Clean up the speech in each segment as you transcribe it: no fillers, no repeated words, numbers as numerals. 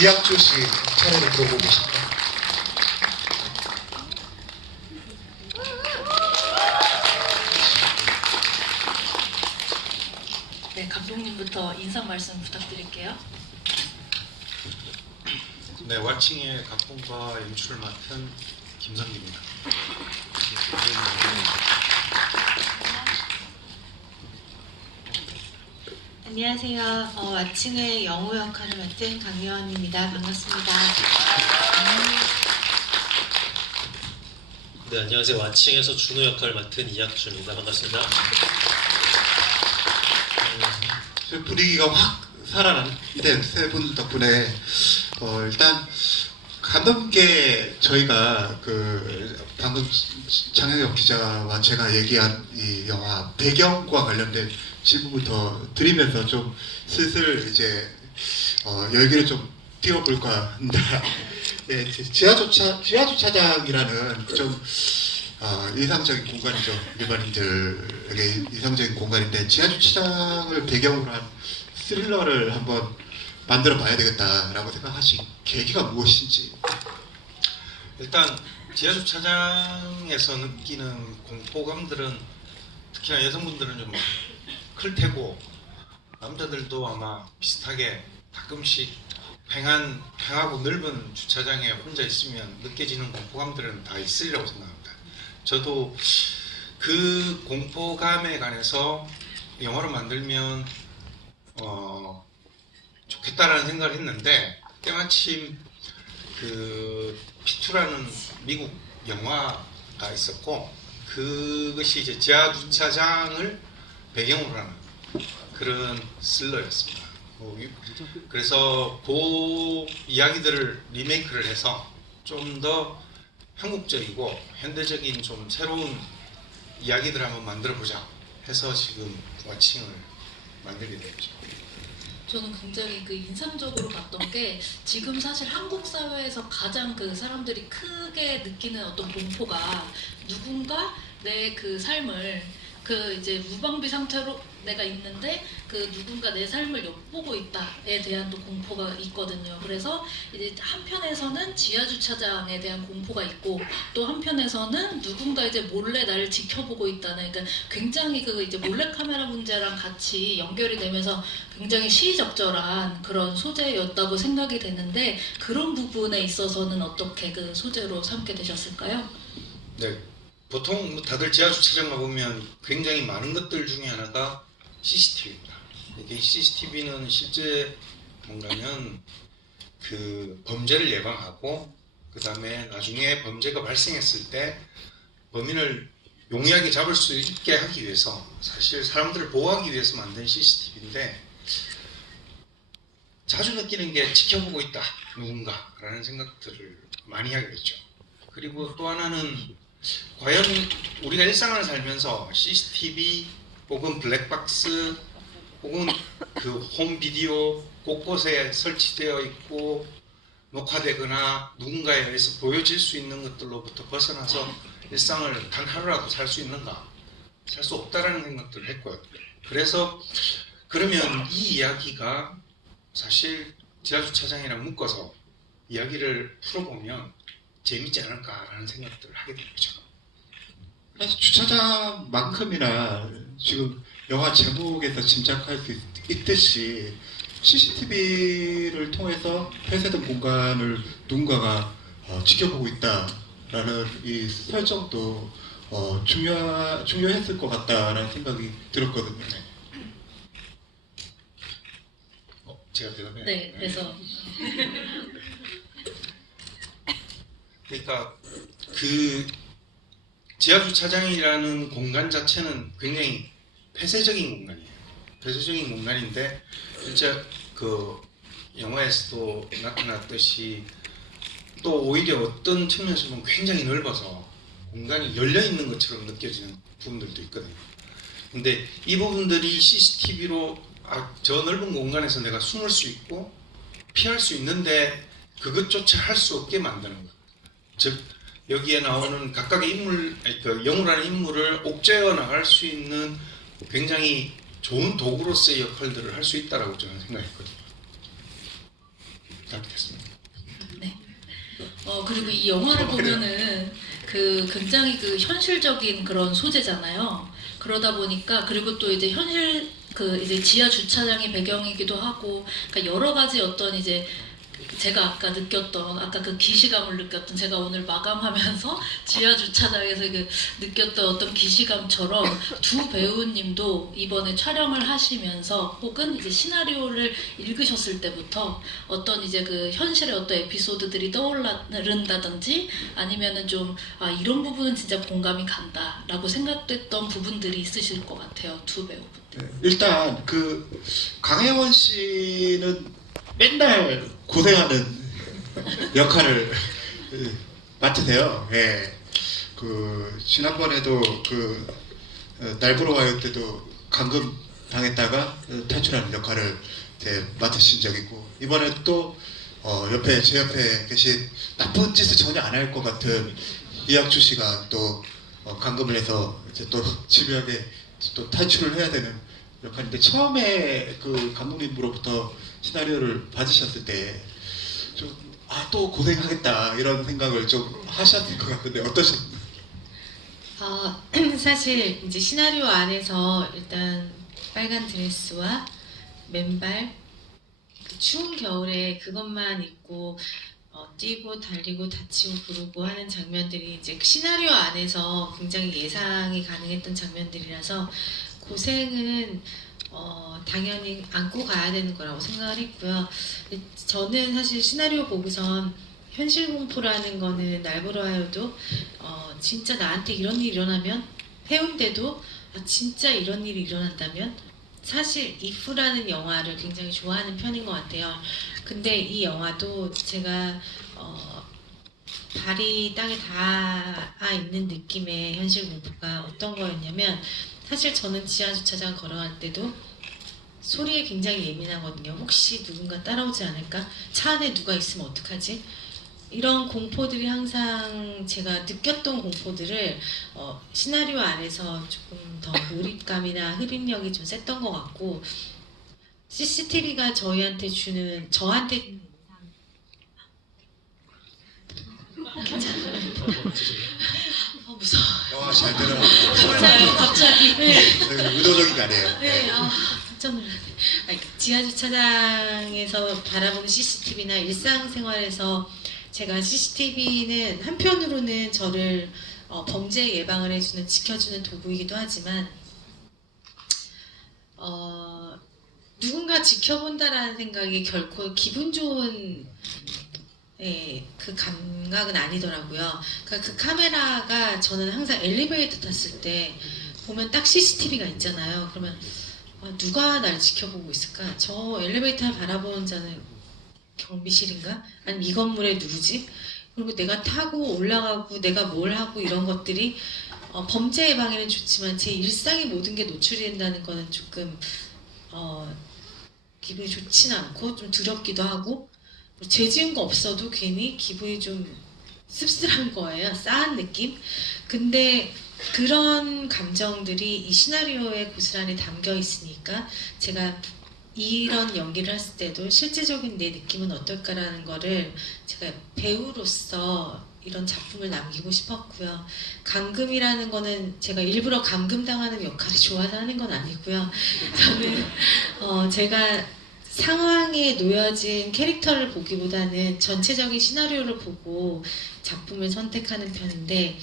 이학주 씨 차례를 들어보고 싶습니다. 네, 감독님부터 인사 말씀 부탁드릴게요. 네, 와칭의 각본과 연출을 맡은 김성기입니다. 안녕하세요. 와칭의 영호 역할을 맡은 강유원입니다. 반갑습니다. 네, 안녕하세요. 와칭에서 준호 역할을 맡은 이학주입니다. 반갑습니다. 분위기가 확 살아난 이대 세 분 덕분에 일단 감독님께 저희가 방금 장영혁 기자와 제가 얘기한 이 영화 배경과 관련된 질문부터 드리면서 좀 슬슬 이제 열기를 좀 띄워볼까 합니다. 네, 지하주차장이라는 좀 이상적인 공간이죠. 일반인들에게 이상적인 공간인데 지하주차장을 배경으로 한 스릴러를 한번 만들어 봐야 되겠다라고 생각하신 계기가 무엇인지. 일단 지하주차장에서 느끼는 공포감들은 특히나 여성분들은 좀 클 테고 남자들도 아마 비슷하게 가끔씩 팽하고 넓은 주차장에 혼자 있으면 느껴지는 공포감들은 다 있으리라고 생각합니다. 저도 그 공포감에 관해서 영화를 만들면 좋겠다라는 생각을 했는데 때마침 그 P2라는 미국 영화가 있었고 그것이 이제 지하주차장을 배경으로 하는 그런 스릴러였습니다. 그래서 그 이야기들을 리메이크를 해서 좀 더 한국적이고 현대적인 좀 새로운 이야기들을 한번 만들어보자 해서 지금 와칭을 만들게 되었죠. 저는 굉장히 인상적으로 봤던 게 지금 사실 한국 사회에서 가장 사람들이 크게 느끼는 어떤 공포가 누군가 내 삶을 이제 무방비 상태로 내가 있는데 누군가 내 삶을 엿보고 있다에 대한 또 공포가 있거든요. 그래서 이제 한편에서는 지하주차장에 대한 공포가 있고 또 한편에서는 누군가 이제 몰래 나를 지켜보고 있다는 그러니까 굉장히 이제 몰래카메라 문제랑 같이 연결이 되면서 굉장히 시의적절한 그런 소재였다고 생각이 되는데 그런 부분에 있어서는 어떻게 소재로 삼게 되셨을까요? 네. 보통 다들 지하주차장 가보면 굉장히 많은 것들 중에 하나가 CCTV입니다. 이게 CCTV는 실제 뭔가면 범죄를 예방하고 그 다음에 나중에 범죄가 발생했을 때 범인을 용이하게 잡을 수 있게 하기 위해서 사실 사람들을 보호하기 위해서 만든 CCTV인데 자주 느끼는 게 지켜보고 있다 누군가라는 생각들을 많이 하게 됐죠. 그리고 또 하나는 과연 우리가 일상을 살면서 CCTV 혹은 블랙박스 혹은 홈비디오 곳곳에 설치되어 있고 녹화되거나 누군가에 의해서 보여질 수 있는 것들로부터 벗어나서 일상을 단 하루라도 살 수 있는가? 살 수 없다라는 생각들을 했고요. 그래서 그러면 이 이야기가 사실 지하주차장이랑 묶어서 이야기를 풀어보면 재밌지 않을까라는 생각들을 하게 된 거죠. 사실 주차장만큼이나 지금 영화 제목에서 짐작할 수 있듯이 CCTV를 통해서 폐쇄된 공간을 누군가가 지켜보고 있다라는 이 설정도 중요했을 것 같다라는 생각이 들었거든요. 제가 대답해요. 네, 그래서 그러니까 지하주차장이라는 공간 자체는 굉장히 폐쇄적인 공간이에요. 폐쇄적인 공간인데 실제 영화에서도 나타났듯이 또 오히려 어떤 측면에서 보면 굉장히 넓어서 공간이 열려있는 것처럼 느껴지는 부분들도 있거든요. 근데 이 부분들이 CCTV로 저 넓은 공간에서 내가 숨을 수 있고 피할 수 있는데 그것조차 할 수 없게 만드는 것. 즉 여기에 나오는 각각의 인물, 영우라는 인물을 옥죄어 나갈 수 있는 굉장히 좋은 도구로서의 역할들을 할 수 있다라고 저는 생각했거든요. 부탁드렸습니다. 그리고 이 영화를 보면은 그 굉장히 그 현실적인 그런 소재잖아요. 그러다 보니까 그리고 또 이제 현실 그 이제 지하 주차장이 배경이기도 하고 그러니까 여러 가지 어떤 이제 제가 아까 느꼈던 아까 그 기시감을 느꼈던 제가 오늘 마감하면서 지하 주차장에서 그 느꼈던 어떤 기시감처럼 두 배우님도 이번에 촬영을 하시면서 혹은 이제 시나리오를 읽으셨을 때부터 어떤 이제 그 현실의 어떤 에피소드들이 떠오른다든지 아니면은 좀 아, 이런 부분은 진짜 공감이 간다라고 생각됐던 부분들이 있으실 것 같아요. 두 배우분. 네, 일단 그 강혜원 씨는 맨날 고생하는 역할을 맡으세요. 예. 그 지난번에도 그 날보러 와요 때도 감금 당했다가 탈출하는 역할을 이제 맡으신 적이 있고 이번에 또 옆에 제 옆에 계신 나쁜 짓을 전혀 안 할 것 같은 이학주 씨가 또 감금을 해서 이제 또 집요하게 또 탈출을 해야 되는 역할인데 처음에 그 감독님으로부터 시나리오를 받으셨을 때 좀 또 고생하겠다 이런 생각을 좀 하셨을 것 같은데 어떠셨나요? 사실 이제 시나리오 안에서 일단 빨간 드레스와 맨발 그 추운 겨울에 그것만 입고 뛰고 달리고 다치고 부르고 하는 장면들이 이제 그 시나리오 안에서 굉장히 예상이 가능했던 장면들이라서 고생은 당연히 안고 가야 되는 거라고 생각을 했고요. 저는 사실 시나리오 보고선 현실 공포라는 거는 날보러 와요도 진짜 나한테 이런 일이 일어나면 해운대도 진짜 이런 일이 일어난다면 사실 이프라는 영화를 굉장히 좋아하는 편인 것 같아요. 근데 이 영화도 제가 발이 땅에 닿아 있는 느낌의 현실 공포가 어떤 거였냐면 사실 저는 지하 주차장 걸어갈 때도 소리에 굉장히 예민하거든요. 혹시 누군가 따라오지 않을까? 차 안에 누가 있으면 어떡하지? 이런 공포들이 항상 제가 느꼈던 공포들을 시나리오 안에서 조금 더 몰입감이나 흡입력이 좀 셌던 것 같고 CCTV가 저한테 무서워. 영화 잘 들어. 갑자기. 네. 의도적인 게 아니에요. 네, 깜짝 놀랐네. 지하 주차장에서 바라보는 CCTV나 일상생활에서 제가 CCTV는 한편으로는 저를 범죄 예방을 해주는 지켜주는 도구이기도 하지만 누군가 지켜본다라는 생각이 결코 기분 좋은 그 감각은 아니더라고요. 그러니까 그 카메라가 저는 항상 엘리베이터 탔을 때 보면 딱 CCTV가 있잖아요. 그러면 누가 날 지켜보고 있을까? 저 엘리베이터를 바라보는 자는 경비실인가? 아니면 이 건물에 누구지? 그리고 내가 타고 올라가고 내가 뭘 하고 이런 것들이 범죄 예방에는 좋지만 제 일상의 모든 게 노출이 된다는 거는 조금 기분이 좋진 않고 좀 두렵기도 하고 죄 지은 거 없어도 괜히 기분이 좀 씁쓸한 거예요. 싸한 느낌? 근데 그런 감정들이 이 시나리오에 고스란히 담겨 있으니까 제가 이런 연기를 했을 때도 실제적인 내 느낌은 어떨까라는 거를 제가 배우로서 이런 작품을 남기고 싶었고요. 감금이라는 거는 제가 일부러 감금당하는 역할이 좋아서 하는 건 아니고요. 저는 제가 상황에 놓여진 캐릭터를 보기보다는 전체적인 시나리오를 보고 작품을 선택하는 편인데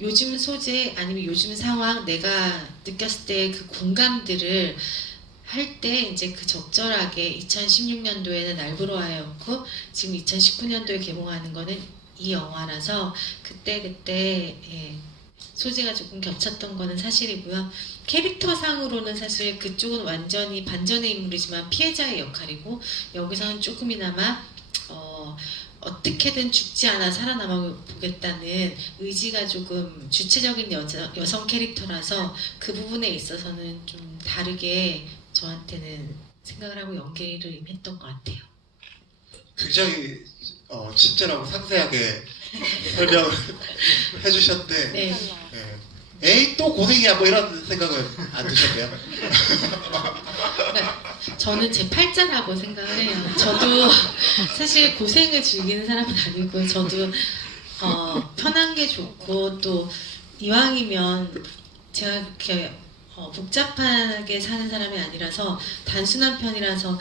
요즘 소재 아니면 요즘 상황 내가 느꼈을 때 그 공감들을 할 때 이제 그 적절하게 2016년도에는 날브로아였고 지금 2019년도에 개봉하는 거는 이 영화라서 그때 소재가 조금 겹쳤던 거는 사실이고요. 캐릭터상으로는 사실 그쪽은 완전히 반전의 인물이지만 피해자의 역할이고 여기서는 조금이나마 어떻게든 죽지 않아 살아남아 보겠다는 의지가 조금 주체적인 여성 캐릭터라서 그 부분에 있어서는 좀 다르게 저한테는 생각을 하고 연기를 임했던 것 같아요. 굉장히 친절하고 상세하게 설명을 해주셨는데 네. 에이 또 고생이야 뭐 이런 생각은 안 드셨대요? 저는 제 팔자라고 생각을 해요. 저도 사실 고생을 즐기는 사람은 아니고 저도 편한 게 좋고 또 이왕이면 제가 그렇게 복잡하게 사는 사람이 아니라서 단순한 편이라서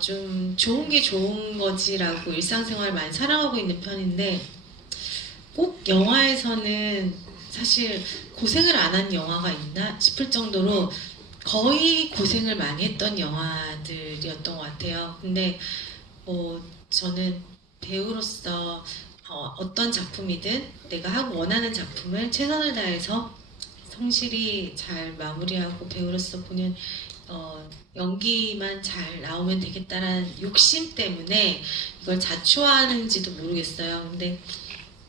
좀 좋은 게 좋은 거지라고 일상생활을 많이 살아가고 있는 편인데 꼭 영화에서는 사실 고생을 안 한 영화가 있나 싶을 정도로 거의 고생을 많이 했던 영화들이었던 것 같아요. 근데 저는 배우로서 어떤 작품이든 내가 하고 원하는 작품을 최선을 다해서 성실히 잘 마무리하고 배우로서 보는 연기만 잘 나오면 되겠다라는 욕심 때문에 이걸 자초하는지도 모르겠어요. 근데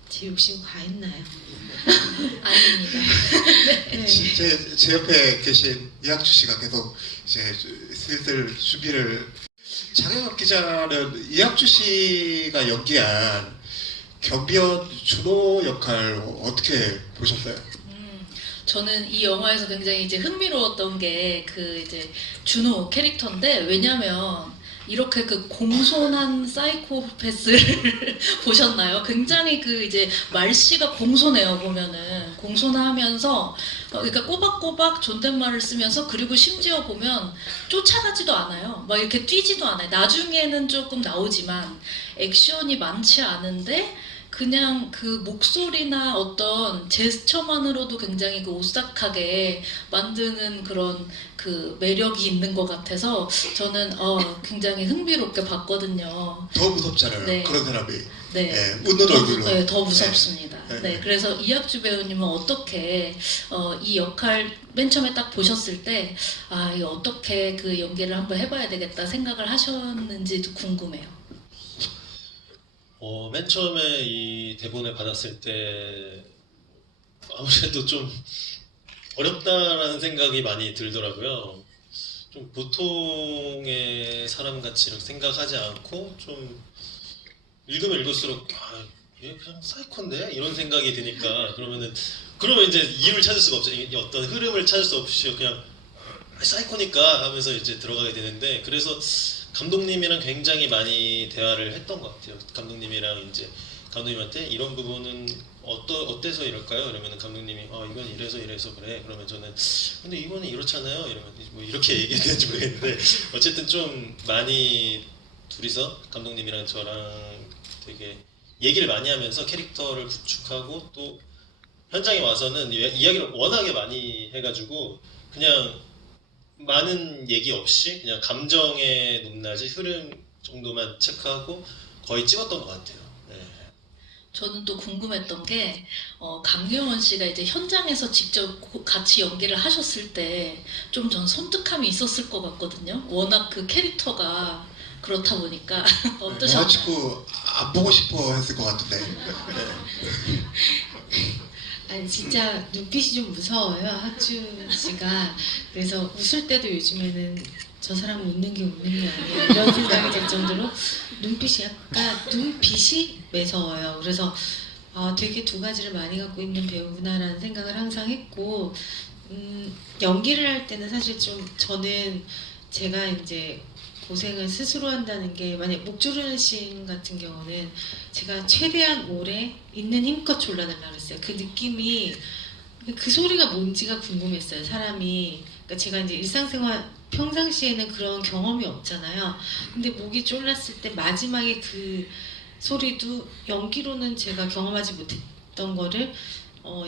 제 욕심 과했나요? 아닙니다. 네. 제 옆에 계신 이학주 씨가 계속 이제 슬슬 준비를. 장혜석 기자는 이학주 씨가 연기한 경비원 준호 역할 어떻게 보셨어요? 저는 이 영화에서 굉장히 이제 흥미로웠던 게 그 이제 준호 캐릭터인데, 왜냐면 이렇게 그 공손한 사이코패스를 보셨나요? 굉장히 그 이제 말씨가 공손해요. 보면은 공손하면서 그러니까 꼬박꼬박 존댓말을 쓰면서, 그리고 심지어 보면 쫓아가지도 않아요. 막 이렇게 뛰지도 않아요. 나중에는 조금 나오지만 액션이 많지 않은데 그냥 그 목소리나 어떤 제스처만으로도 굉장히 그 오싹하게 만드는 그런 그 매력이 있는 것 같아서 저는 굉장히 흥미롭게 봤거든요. 더 무섭잖아요. 네. 그런 사람이. 네. 웃는 얼굴로. 네, 더 무섭습니다. 네. 네, 그래서 이학주 배우님은 어떻게 이 역할 맨 처음에 딱 보셨을 때 이거 어떻게 그 연기를 한번 해봐야 되겠다 생각을 하셨는지도 궁금해요. 맨 처음에 이 대본을 받았을 때 아무래도 좀 어렵다라는 생각이 많이 들더라고요. 좀 보통의 사람같이 이렇게 생각하지 않고 좀 읽으면 읽을수록 얘 그냥 사이코인데? 이런 생각이 드니까 그러면 이제 이유를 찾을 수가 없죠. 어떤 흐름을 찾을 수 없이 그냥 사이코니까 하면서 이제 들어가게 되는데, 그래서 감독님이랑 굉장히 많이 대화를 했던 것 같아요. 감독님한테 이런 부분은 어때서 이럴까요? 이러면 감독님이 이건 이래서 그래. 그러면 저는 근데 이거는 이렇잖아요. 이러면 뭐 이렇게 얘기했는지 모르겠는데 어쨌든 좀 많이 둘이서 감독님이랑 저랑 되게 얘기를 많이 하면서 캐릭터를 구축하고, 또 현장에 와서는 이야기를 워낙에 많이 해가지고 그냥 많은 얘기 없이 그냥 감정의 높낮이 흐름 정도만 체크하고 거의 찍었던 것 같아요. 네. 저는 또 궁금했던 게 강경원 씨가 이제 현장에서 직접 같이 연기를 하셨을 때 좀 전 섬뜩함이 있었을 것 같거든요. 워낙 그 캐릭터가 그렇다 보니까 영화 어떠셨나요? 찍고 안 보고 싶어 했을 것 같은데. 아니 진짜 눈빛이 좀 무서워요, 학주 씨가. 그래서 웃을 때도 요즘에는 저 사람 웃는 게 아니야 이런 생각이 들 정도로 눈빛이 매서워요. 그래서 되게 두 가지를 많이 갖고 있는 배우구나라는 생각을 항상 했고, 연기를 할 때는 사실 좀 저는 제가 이제 고생을 스스로 한다는 게, 만약 목 조르는 씬 같은 경우는 제가 최대한 오래 있는 힘껏 졸라달라 그랬어요. 그 느낌이, 그 소리가 뭔지가 궁금했어요, 사람이. 그러니까 제가 이제 일상생활 평상시에는 그런 경험이 없잖아요. 근데 목이 졸랐을 때 마지막에 그 소리도 연기로는 제가 경험하지 못했던 거를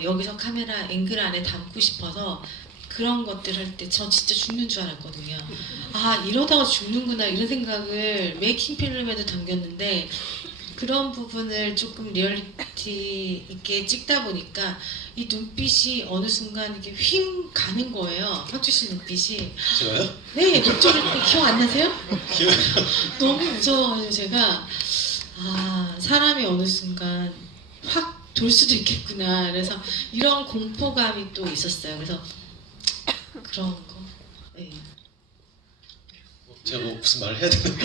여기서 카메라 앵글 안에 담고 싶어서 그런 것들 할 때 저 진짜 죽는 줄 알았거든요. 이러다가 죽는구나 이런 생각을 메이킹 필름에도 담겼는데, 그런 부분을 조금 리얼리티 있게 찍다 보니까 이 눈빛이 어느 순간 이렇게 휭 가는 거예요. 학주 씨 눈빛이. 제가요? 네, 목조를 때 기억 안 나세요? 기억이 너무 무서워가지고 제가 사람이 어느 순간 확 돌 수도 있겠구나. 그래서 이런 공포감이 또 있었어요. 그래서 그런 거. 네. 제가 뭐 무슨 말을 해야 되나?